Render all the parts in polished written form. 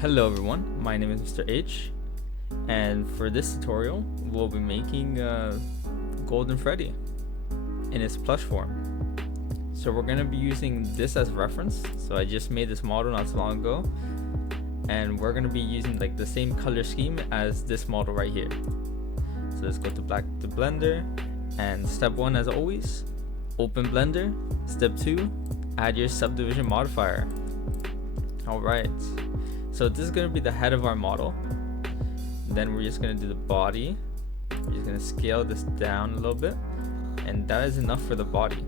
Hello everyone, my name is Mr. H, and for this tutorial we'll be making Golden Freddy in its plush form. So we're going to be using this as reference. So I just made this model not so long ago, and we're going to be using like the same color scheme as this model right here. So let's go to Blender, and step 1 as always, open Blender. Step 2, add your subdivision modifier. Alright, so this is going to be the head of our model. Then we're just going to do the body. We're just going to scale this down a little bit, and that is enough for the body.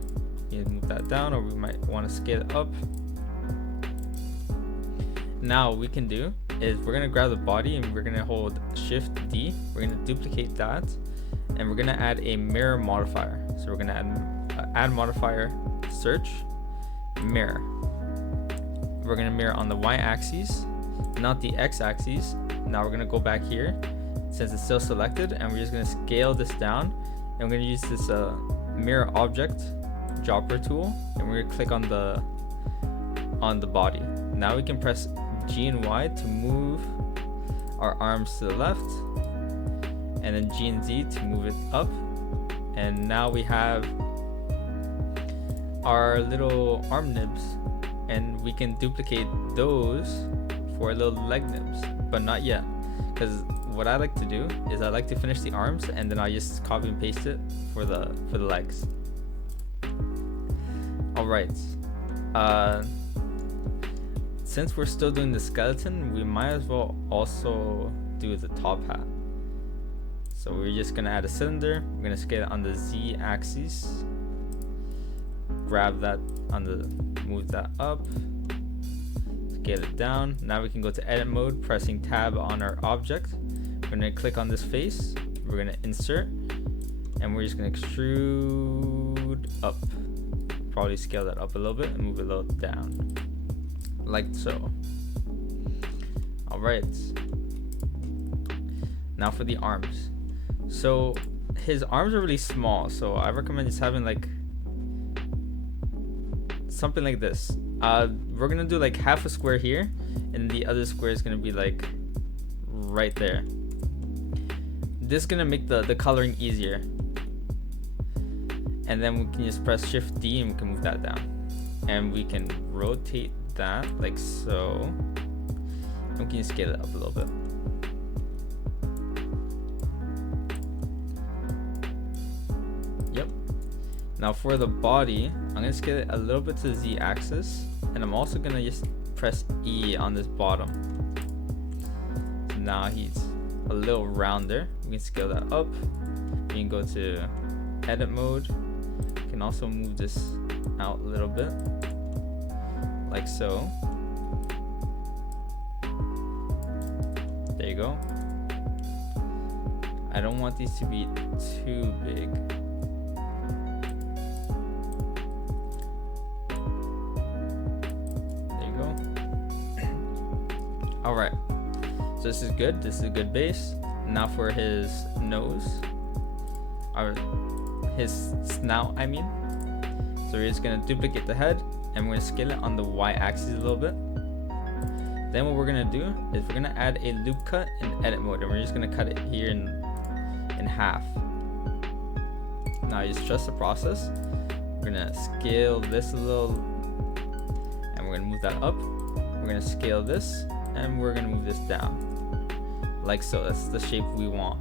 You can move that down, or we might want to scale it up. Now what we can do is we're going to grab the body and we're going to hold Shift D. We're going to duplicate that, and we're going to add a mirror modifier. So we're going to add modifier search mirror. We're going to mirror on the y-axis, not the x-axis. Now we're going to go back here since it's still selected, and we're just going to scale this down, and we're going to use this mirror object dropper tool, and we're going to click on the body. Now we can press G and Y to move our arms to the left, and then G and Z to move it up. And now we have our little arm nibs, and we can duplicate those for little leg nibs, but not yet, because what I like to do is I like to finish the arms and then I just copy and paste it for the legs. Alright, since we're still doing the skeleton, we might as well also do the top hat. So we're just gonna add a cylinder. We're gonna scale it on the Z axis, grab that move that up, scale it down. Now we can go to edit mode, pressing tab on our object. We're gonna click on this face, we're gonna insert, and we're just gonna extrude up. Probably scale that up a little bit and move it a little down, like so. Alright, now for the arms. So his arms are really small, so I recommend just having like something like this. We're gonna do like half a square here, and the other square is gonna be like right there. This is gonna make the coloring easier, and then we can just press Shift D and we can move that down, and we can rotate that like so, and we can scale it up a little bit. Yep. Now for the body, I'm gonna scale it a little bit to the Z axis, and I'm also gonna just press E on this bottom. So now he's a little rounder. We can scale that up. We can go to edit mode. We can also move this out a little bit, like so. There you go. I don't want these to be too big. Alright, so this is good. This is a good base. Now for his nose, or his snout, I mean. So we're just gonna duplicate the head, and we're gonna scale it on the y-axis a little bit. Then what we're gonna do is we're gonna add a loop cut in edit mode, and we're just gonna cut it here in half. Now just trust the process. We're gonna scale this a little, and we're gonna move that up. We're gonna scale this, and we're gonna move this down, like so. That's the shape we want.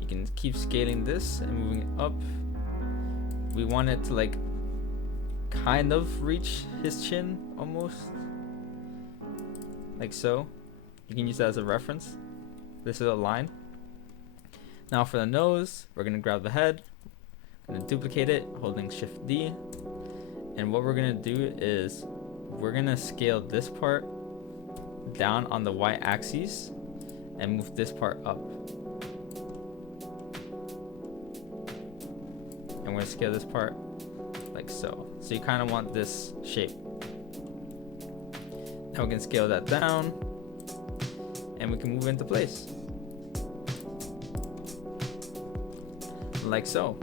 You can keep scaling this and moving it up. We want it to like kind of reach his chin almost, like so. You can use that as a reference. This is a line. Now for the nose, we're gonna grab the head, gonna duplicate it holding Shift D. And what we're gonna do is we're gonna scale this part down on the y-axis and move this part up. And we're gonna scale this part like so. So you kind of want this shape. Now we can scale that down, and we can move into place, like so.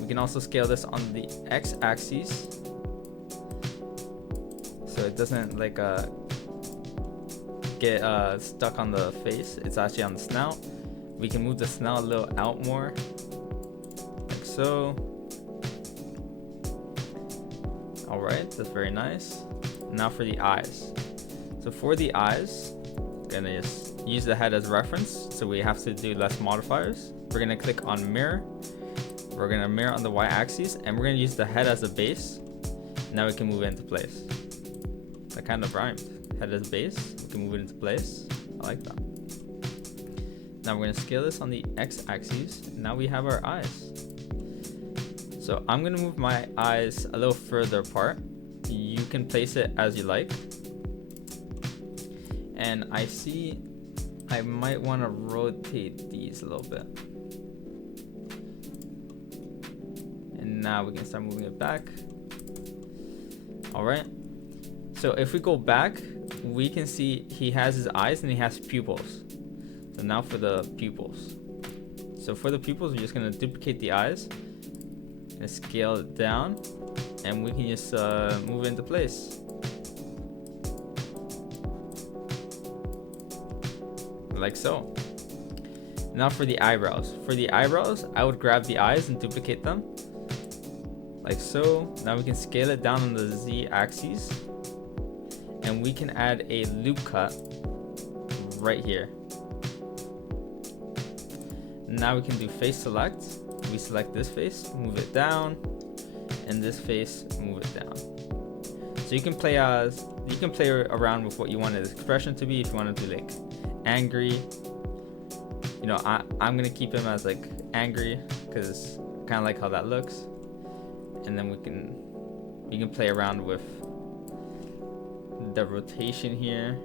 We can also scale this on the x-axis it doesn't like get stuck on the face. It's actually on the snout. We can move the snout a little out more, like so. All right, that's very nice. Now for the eyes. So for the eyes, gonna just use the head as reference, so we have to do less modifiers. We're gonna click on mirror. We're gonna mirror on the y-axis, and we're gonna use the head as a base. Now we can move it into place. That kind of rhymed. Head as base, we can move it into place. I like that. Now we're gonna scale this on the x-axis. Now we have our eyes. So I'm gonna move my eyes a little further apart. You can place it as you like. And I see I might want to rotate these a little bit. And now we can start moving it back. All right. So if we go back, we can see he has his eyes and he has pupils. So now for the pupils. So for the pupils, we're just gonna duplicate the eyes and scale it down, and we can just move it into place. Like so. Now for the eyebrows. For the eyebrows, I would grab the eyes and duplicate them. Like so. Now we can scale it down on the z-axis. And we can add a loop cut right here. Now we can do face select. We select this face, move it down, and this face, move it down. So you can play around with what you want the expression to be. If you want to do like angry, you know, I'm gonna keep him as like angry because kind of like how that looks. And then we can play around with the rotation here.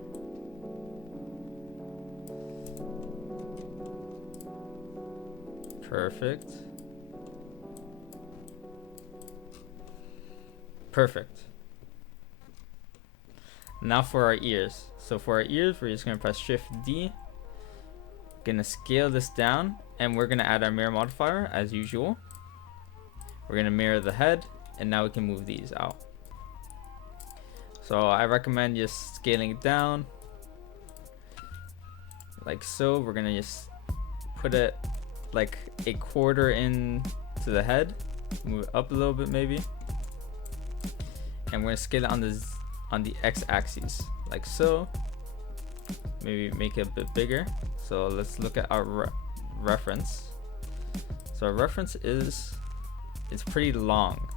Perfect. Perfect. Now for our ears. So for our ears, we're just gonna press Shift D. Gonna scale this down, and we're gonna add our mirror modifier as usual. We're gonna mirror the head, and now we can move these out. So I recommend just scaling it down like so. We're gonna just put it like a quarter into the head, move it up a little bit maybe, and we're gonna scale it on the x-axis like so. Maybe make it a bit bigger. So let's look at our reference. So our reference it's pretty long.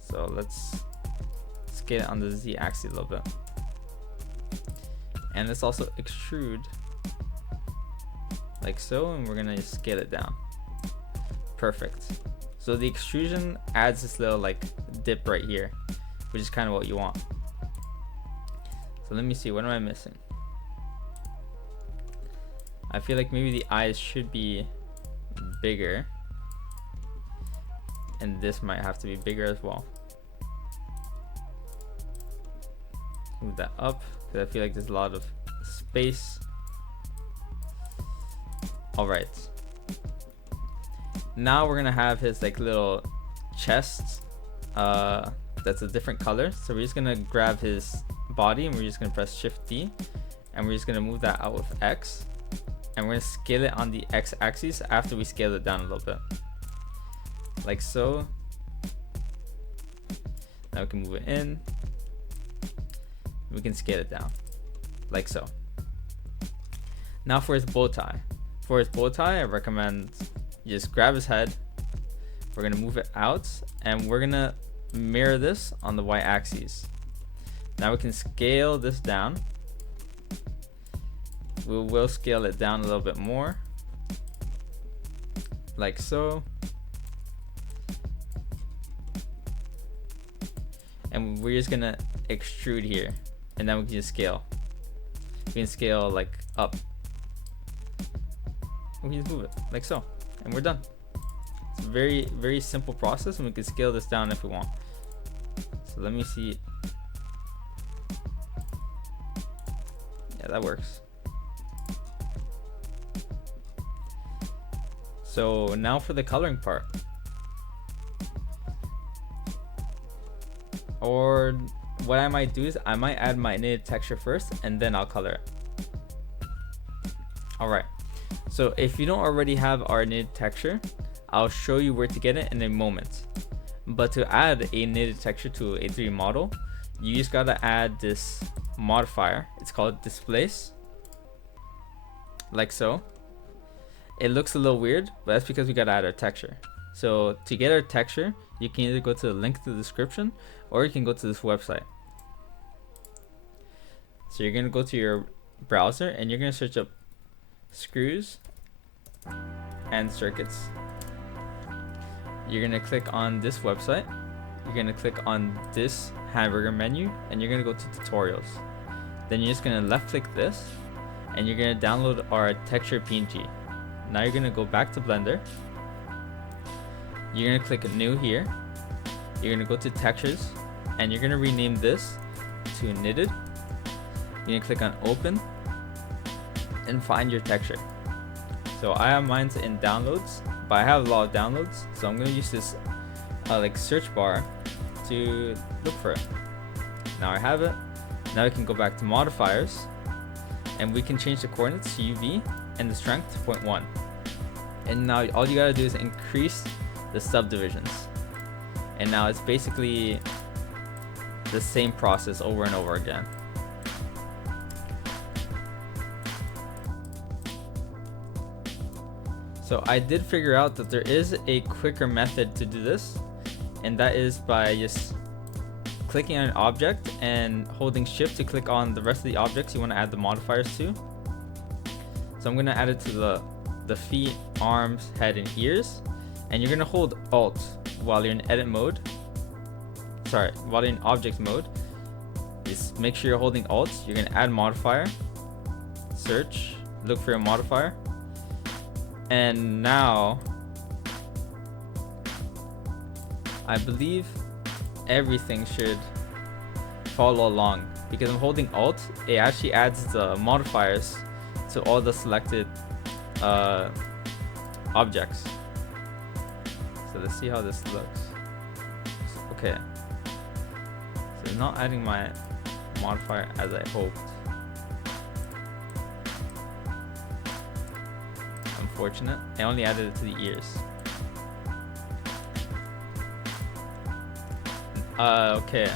So let's scale it on the z-axis a little bit, and let's also extrude like so, and we're gonna scale it down. Perfect. So the extrusion adds this little like dip right here, which is kind of what you want. So let me see, what am I missing? I feel like maybe the eyes should be bigger, and this might have to be bigger as well. Move that up because I feel like there's a lot of space. All right. Now we're gonna have his like little chest that's a different color. So we're just gonna grab his body, and we're just gonna press Shift D, and we're just gonna move that out with X, and we're gonna scale it on the X-axis after we scale it down a little bit, like so. Now we can move it in. We can scale it down, like so. Now for his bow tie. For his bow tie, I recommend you just grab his head. We're gonna move it out, and we're gonna mirror this on the y-axis. Now we can scale this down. We will scale it down a little bit more, like so. And we're just gonna extrude here, and then we can just scale. We can scale like up. We can just move it like so, and we're done. It's a very, very simple process, and we can scale this down if we want. So let me see. Yeah, that works. So now for the coloring part. Or what I might do is I might add my knitted texture first and then I'll color it. Alright, so if you don't already have our knitted texture, I'll show you where to get it in a moment. But to add a knitted texture to a 3D model, you just gotta add this modifier. It's called displace, like so. It looks a little weird, but that's because we gotta add our texture. So to get our texture, you can either go to the link to the description or you can go to this website. So you're gonna go to your browser and you're gonna search up screws and circuits. You're gonna click on this website. You're gonna click on this hamburger menu and you're gonna go to tutorials. Then you're just gonna left click this and you're gonna download our texture PNG. Now you're gonna go back to Blender. You're gonna click new here. You're gonna go to textures and you're gonna rename this to knitted. You're gonna click on open and find your texture. So I have mine in downloads, but I have a lot of downloads, so I'm gonna use this like search bar to look for it. Now I have it. Now we can go back to modifiers and we can change the coordinates to UV and the strength to 0.1. And now all you gotta do is increase the subdivisions. And now it's basically the same process over and over again. So I did figure out that there is a quicker method to do this, and that is by just clicking on an object and holding shift to click on the rest of the objects you want to add the modifiers to. So I'm going to add it to the feet, arms, head, and ears, and you're going to hold Alt while you're in edit mode. Sorry, while you're in object mode. Just make sure you're holding Alt. You're going to add modifier, search, look for your modifier. And now I believe everything should follow along. Because I'm holding Alt, it actually adds the modifiers to all the selected objects. So let's see how this looks. Okay, so it's not adding my modifier as I hoped. Unfortunate. I only added it to the ears. Okay,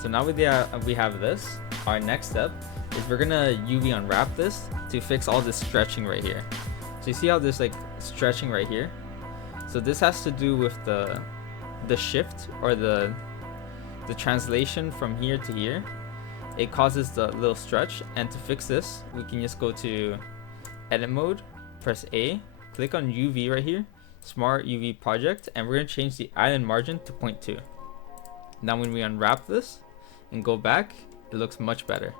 so now we have this. Our next step is we're gonna UV unwrap this to fix all this stretching right here. So you see how there's like stretching right here? So this has to do with the shift or the translation from here to here. It causes the little stretch, and to fix this, we can just go to edit mode, press A, click on UV right here, Smart UV Project, and we're gonna change the island margin to 0.2. Now when we unwrap this and go back, it looks much better.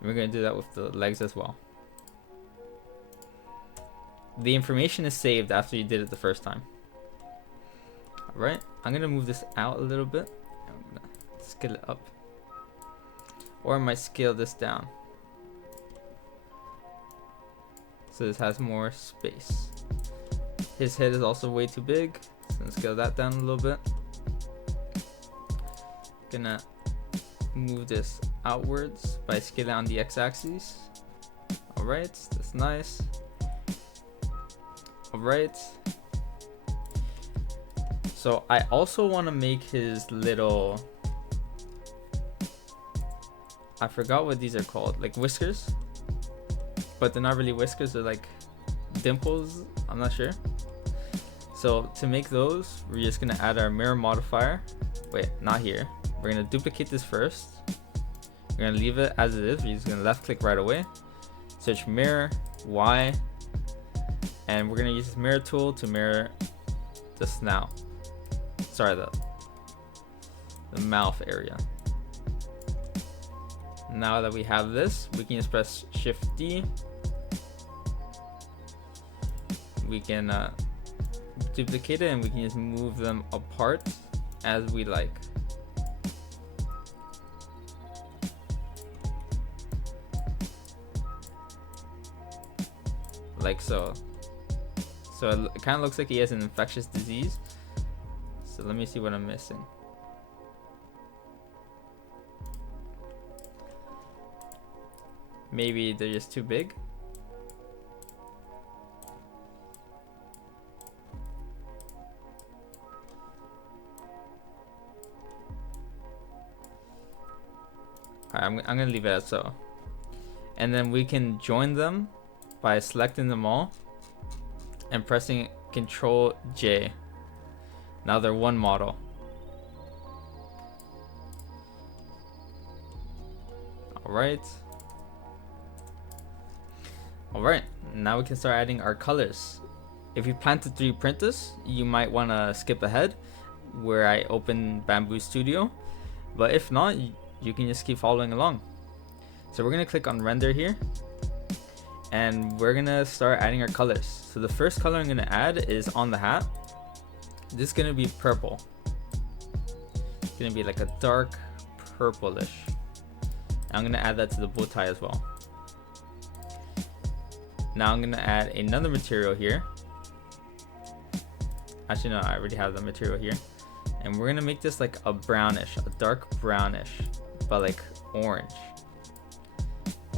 And we're gonna do that with the legs as well. The information is saved after you did it the first time. Alright, I'm gonna move this out a little bit. I'm gonna scale it up. Or I might scale this down, so this has more space. His head is also way too big, so I'm gonna scale that down a little bit. Gonna move this outwards by scaling on the x-axis. Alright, that's nice. Alright, so I also want to make his little, I forgot what these are called, like whiskers, but they're not really whiskers, they're like dimples, I'm not sure. So to make those, we're just gonna add our mirror modifier. Wait, not here. We're gonna duplicate this first. We're gonna leave it as it is. We're just gonna left click right away, search mirror, Y, and we're gonna use this mirror tool to mirror the snout. Sorry, the mouth area. Now that we have this, we can just press Shift D. We can duplicate it and we can just move them apart as we like. Like so. So it kind of looks like he has an infectious disease. So let me see what I'm missing. Maybe they're just too big. Alright, I'm gonna leave it as so. And then we can join them by selecting them all and pressing Control J. Now they're one model. Alright. Alright, now we can start adding our colors. If you plan to 3D print this, you might want to skip ahead where I open Bamboo Studio. But if not, you can just keep following along. So we're going to click on render here. And we're going to start adding our colors. So the first color I'm going to add is on the hat. This is going to be purple. It's going to be like a dark purplish. I'm going to add that to the bow tie as well. Now I'm going to add another material here. Actually, no, I already have the material here. And we're going to make this like a brownish, a dark brownish, but like orange.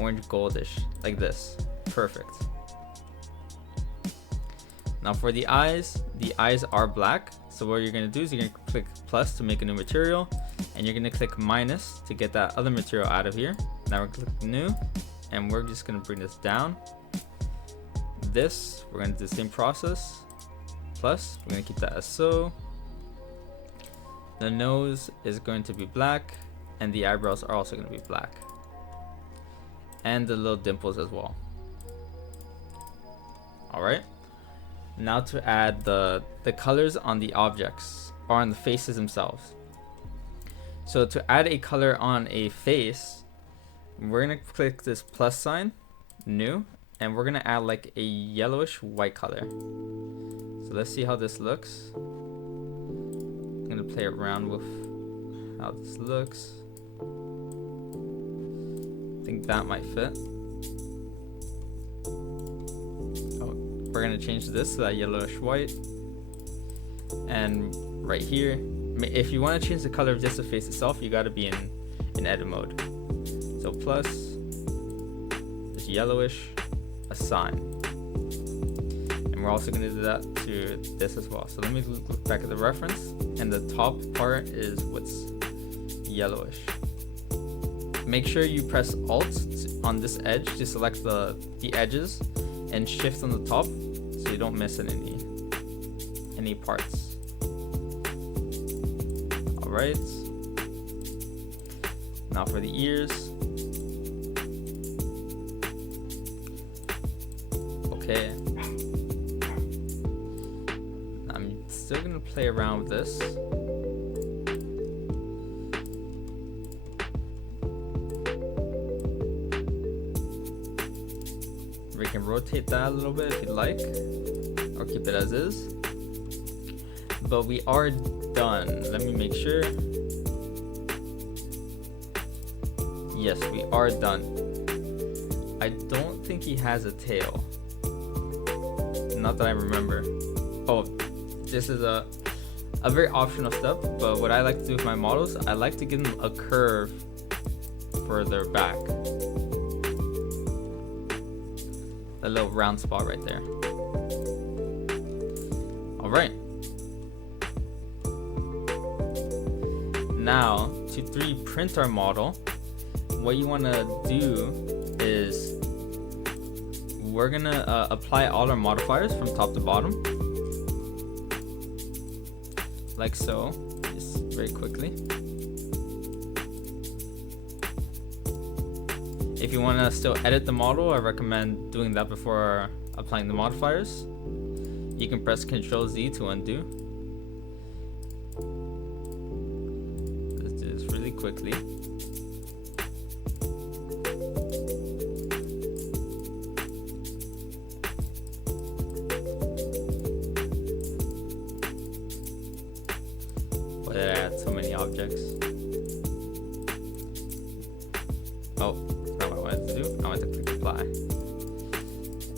Orange goldish, like this. Perfect. Now for the eyes are black. So what you're going to do is you're going to click plus to make a new material. And you're going to click minus to get that other material out of here. Now we're going to click new. And we're just going to bring this down. This, we're going to do the same process. Plus, we're going to keep that as so. The nose is going to be black. And the eyebrows are also going to be black. And the little dimples as well. Alright. Now to add the colors on the objects, or on the faces themselves. So to add a color on a face, we're going to click this plus sign, new, and we're going to add like a yellowish white color. So let's see how this looks. I'm going to play around with how this looks. I think that might fit. Oh, we're going to change this to that yellowish white. And right here, if you want to change the color of just the face itself, you got to be in edit mode. So plus this yellowish, a sign. And we're also going to do that to this as well. So let me look back at the reference, and the top part is what's yellowish. Make sure you press Alt on this edge to select the edges, and Shift on the top so you don't miss any parts. Alright. Now for the ears. Okay. I'm still gonna play around with this. We can rotate that a little bit if you'd like, or keep it as is. But we are done. Let me make sure. Yes, we are done. I don't think he has a tail. Not that I remember. Oh, this is a very optional step, but what I like to do with my models, I like to give them a curve for their back. A little round spot right there. Alright. Now, to 3D print our model, what you want to do is we're going to apply all our modifiers from top to bottom. Like so. Just very quickly. If you want to still edit the model, I recommend doing that before applying the modifiers. You can press Ctrl Z to undo. Let's do this really quickly. Why did I add so many objects? Oh. I want to click apply.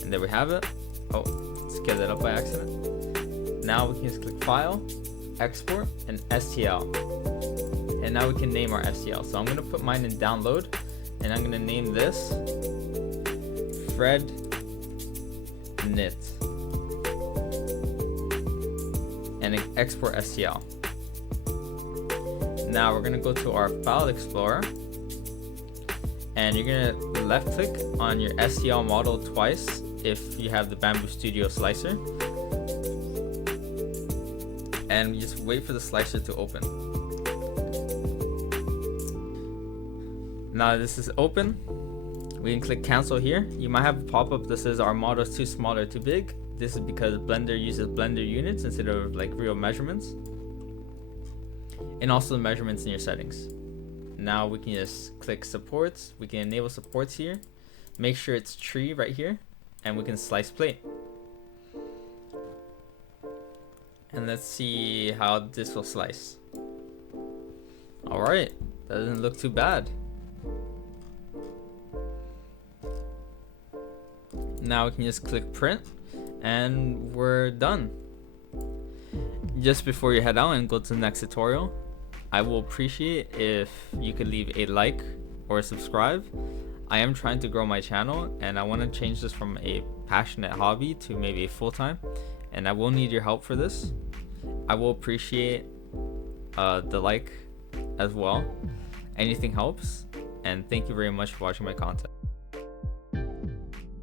And there we have it. Oh, scaled it up by accident. Now we can just click file, export, and STL. And now we can name our STL. So I'm going to put mine in download and I'm gonna name this Fred Knit and export STL. Now we're gonna go to our file explorer, and you're gonna left click on your STL model twice if you have the Bamboo Studio slicer, and just wait for the slicer to open. Now this is open. We can click cancel here. You might have a pop-up that says our model is too small or too big. This is because Blender uses Blender units instead of like real measurements, and also the measurements in your settings. Now we can just click supports. We can enable supports here. Make sure it's tree right here, and we can slice plate. And let's see how this will slice. All right, that doesn't look too bad. Now we can just click print, and we're done. Just before you head out and go to the next tutorial, I will appreciate if you could leave a like or subscribe. I am trying to grow my channel, and I want to change this from a passionate hobby to maybe a full-time, and I will need your help for this. I will appreciate the like as well. Anything helps, and thank you very much for watching my content.